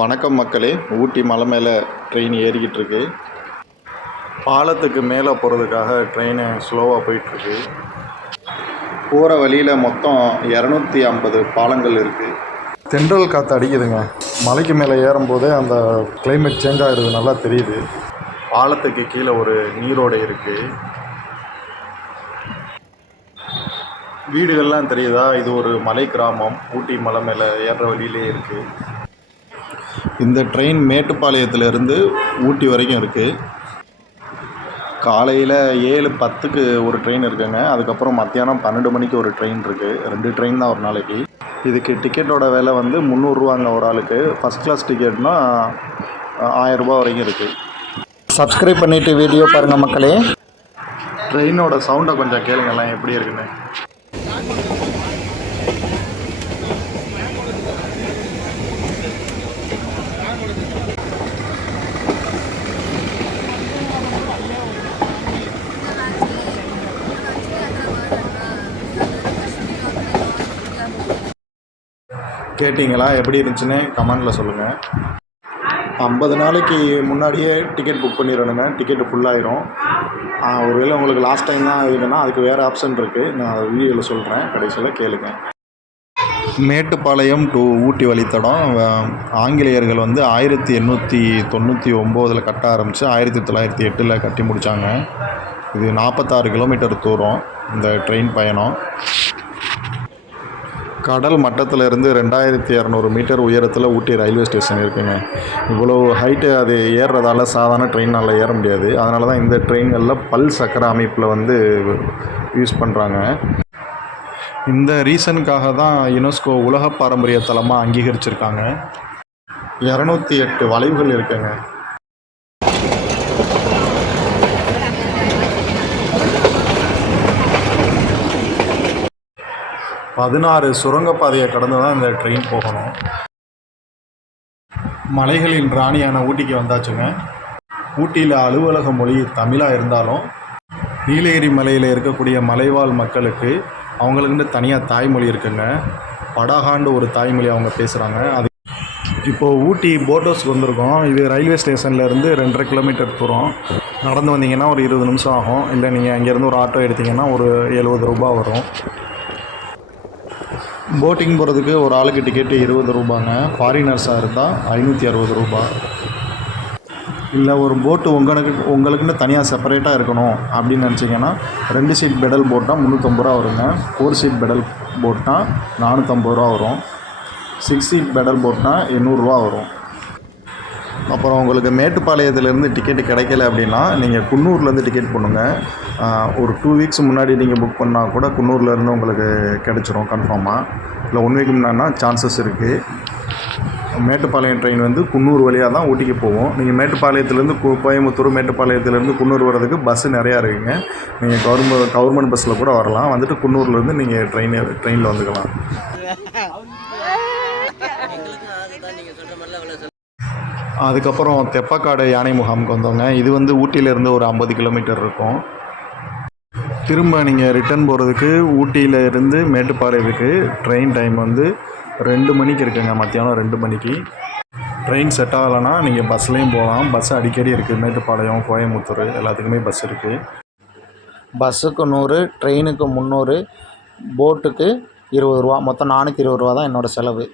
வணக்கம் மக்களே. ஊட்டி மலை மேலே ட்ரெயின் ஏறிக்கிட்டு இருக்கு. பாலத்துக்கு மேலே போகிறதுக்காக ட்ரெயின் ஸ்லோவாக போயிட்டுருக்கு. போகிற வழியில் மொத்தம் 250 பாலங்கள் இருக்குது. தென்றல் காற்று அடிக்குதுங்க. மலைக்கு மேலே ஏறும்போதே அந்த கிளைமேட் சேஞ்ச் ஆகிடுது, நல்லா தெரியுது. பாலத்துக்கு கீழே ஒரு நீரோடை இருக்குது. வீடுகள்லாம் தெரியுதா? இது ஒரு மலை கிராமம். ஊட்டி மலை மேலே ஏறுற வழியிலே இருக்குது. இந்த ட்ரெயின் மேட்டுப்பாளையத்திலேருந்து ஊட்டி வரைக்கும் இருக்குது. காலையில் 7:10க்கு ஒரு ட்ரெயின் இருக்குங்க. அதுக்கப்புறம் மத்தியானம் 12 மணிக்கு ஒரு ட்ரெயின் இருக்குது. 2 ட்ரெயின் தான் ஒரு நாளைக்கு. இதுக்கு டிக்கெட்டோட விலை வந்து 300 ரூபாங்க ஒரு ஆளுக்கு. ஃபஸ்ட் கிளாஸ் டிக்கெட்னா 1000 ரூபா வரைக்கும் இருக்குது. சப்ஸ்கிரைப் பண்ணிவிட்டு வீடியோ பாருங்கள் மக்களே. ட்ரெயினோட சவுண்டை கொஞ்சம் கேளுங்கலாம் எப்படி இருக்குன்னு. கேட்டிங்களா? எப்படி இருந்துச்சுன்னு கமெண்டில் சொல்லுங்கள். 50 நாளைக்கு முன்னாடியே டிக்கெட் புக் பண்ணிடணுங்க. டிக்கெட்டு ஃபுல்லாகிடும். ஒருவேளை உங்களுக்கு லாஸ்ட் டைம் தான் இதுன்னா அதுக்கு வேறு ஆப்ஷன் இருக்குது. நான் அதை வீடியோவில் சொல்கிறேன், கடைசியில் கேளுங்க. மேட்டுப்பாளையம் டு ஊட்டி வழித்தடம் ஆங்கிலேயர்கள் வந்து 1899 கட்ட ஆரம்பித்து 1908 கட்டி முடித்தாங்க. இது 46 கிலோமீட்டர் தூரம் இந்த ட்ரெயின் பயணம். கடல் மட்டத்திலிருந்து 2200 மீட்டர் உயரத்தில் ஊட்டி ரயில்வே ஸ்டேஷன் இருக்குங்க. இவ்வளோ ஹைட்டு அது ஏறுறதால சாதாரண ட்ரெயினால் ஏற முடியாது. அதனால தான் இந்த ட்ரெயின்களில் பல் சக்கர அமைப்பில் வந்து யூஸ் பண்ணுறாங்க. இந்த ரீசனுக்காக தான் யுனெஸ்கோ உலக பாரம்பரிய தலமாக அங்கீகரிச்சிருக்காங்க. 208 வளைவுகள் இருக்குங்க. பதினாறு சுரங்கப்பாதையை கடந்து தான் இந்த ட்ரெயின் போகணும். மலைகளின் ராணியான ஊட்டிக்கு வந்தாச்சுங்க. ஊட்டியில் அலுவலக மொழி தமிழாக இருந்தாலும் நீலகிரி மலையில் இருக்கக்கூடிய மலைவாழ் மக்களுக்கு அவங்களுக்குன்னு தனியாக தாய்மொழி இருக்குங்க. படாகாண்டு ஒரு தாய்மொழி அவங்க பேசுகிறாங்க. அது இப்போது ஊட்டி போட் ஹவுஸ்க்கு வந்திருக்கோம். இது ரயில்வே ஸ்டேஷன்லேருந்து 2.5 கிலோமீட்டர் தூரம். நடந்து வந்தீங்கன்னா ஒரு 20 நிமிஷம் ஆகும். இல்லை நீங்கள் அங்கேருந்து ஒரு ஆட்டோ எடுத்திங்கன்னா ஒரு 70 ரூபா வரும். போட்டிங் போகிறதுக்கு ஒரு ஆளுக்கு டிக்கெட்டு 20 ரூபாங்க. ஃபாரினர்ஸாக இருந்தால் 560 ரூபா. இல்லை ஒரு போட்டு உங்களுக்குன்னு தனியாக செப்பரேட்டாக இருக்கணும் அப்படின்னு நினச்சிங்கன்னா 2 சீட் பெடல் போட்னால் 350 ரூபா வருங்க. 4 சீட் பெடல் போட்னால் 450 ரூபா வரும். 6 சீட் பெடல் போட்னால் 800 ரூபா வரும். அப்புறம் உங்களுக்கு மேட்டுப்பாளையத்துலேருந்து டிக்கெட்டு கிடைக்கல அப்படின்னா நீங்கள் குன்னூர்லேருந்து டிக்கெட் பண்ணுங்கள். ஒரு 2 வீக்ஸ் முன்னாடி நீங்கள் புக் பண்ணால் கூட குன்னூர்லேருந்து உங்களுக்கு கிடச்சிரும் கன்ஃபார்மாக. இல்லை 1 வீக் முன்னாடினா சான்சஸ் இருக்குது. மேட்டுப்பாளையம் ட்ரெயின் வந்து குன்னூர் வழியாக தான் ஊட்டிக்கு போகும். நீங்கள் மேட்டுப்பாளையத்துலேருந்து கோயம்புத்தூர், மேட்டுப்பாளையத்துலேருந்து குன்னூர் வர்றதுக்கு பஸ்ஸு நிறையா இருக்குங்க. நீங்கள் கவர்மெண்ட் பஸ்ஸில் கூட வரலாம். வந்துட்டு குன்னூர்லேருந்து நீங்கள் ட்ரெயினில் வந்துக்கலாம். அதுக்கப்புறம் தெப்பக்காடு யானை முகாமுக்கு வந்தோங்க. இது வந்து ஊட்டியிலேருந்து ஒரு 50 கிலோமீட்டர் இருக்கும். திரும்ப நீங்கள் ரிட்டர்ன் போகிறதுக்கு ஊட்டியிலேருந்து மேட்டுப்பாளையத்துக்கு ட்ரெயின் டைம் வந்து 2 மணிக்கு இருக்குங்க. மத்தியானம் 2 மணிக்கு. ட்ரெயின் செட் ஆகலைன்னா நீங்கள் பஸ்லேயும் போகலாம். பஸ் அடிக்கடி இருக்குது. மேட்டுப்பாளையம், கோயம்புத்தூர் எல்லாத்துக்குமே பஸ் இருக்குது. பஸ்ஸுக்கு 100, ட்ரெயினுக்கு 300, போட்டுக்கு 20 ரூபா. மொத்தம் 420 ரூபா தான் என்னோடய செலவு.